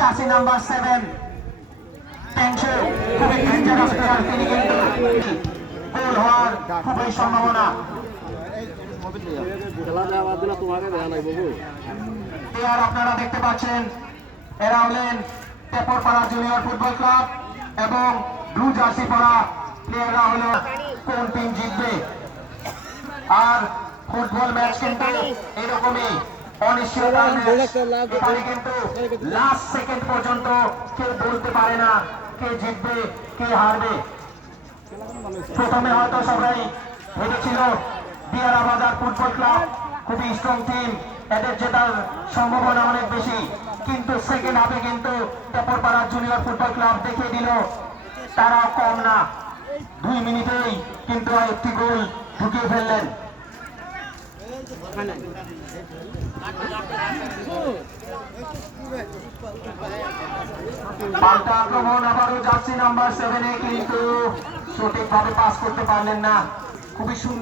Jersey number 7 tension খুবই dangerous player, তিনি কিন্তু গোল হওয়ার খুবই সম্ভাবনা। প্লেয়ার আপনারা দেখতে পাচ্ছেন, এরা হলেন টেপরপাড়া জুনিয়র ফুটবল ক্লাব এবং ব্লু জার্সি পরা প্লেয়াররা হলো কোন টিম জিতবে। আর ফুটবল ম্যাচ কিন্তু এরকমই অনিশ্চয়তা, এখানে কিন্তু লাস্ট সেকেন্ড পর্যন্ত কেউ বলতে পারে না কে জিতবে কে হারবে। প্রথমে হয়তো সবাই ভেবেছিল দিয়ারা বাজার ফুটবল ক্লাব খুবই স্ট্রং টিম, এদের জেতার সম্ভাবনা অনেক বেশি, কিন্তু সেকেন্ড হাফে কিন্তু টেপরপাড়া জুনিয়র ফুটবল ক্লাব দেখিয়ে দিল তারা কম না। 2 মিনিটেই কিন্তু একটি গোল ঢুকিয়ে ফেললেন। পাল্টা আক্রমণ আবারও জার্সি নাম্বার 7 কিন্তু সঠিকভাবে পাস করতে পারলেন না। খুবই সুন্দর।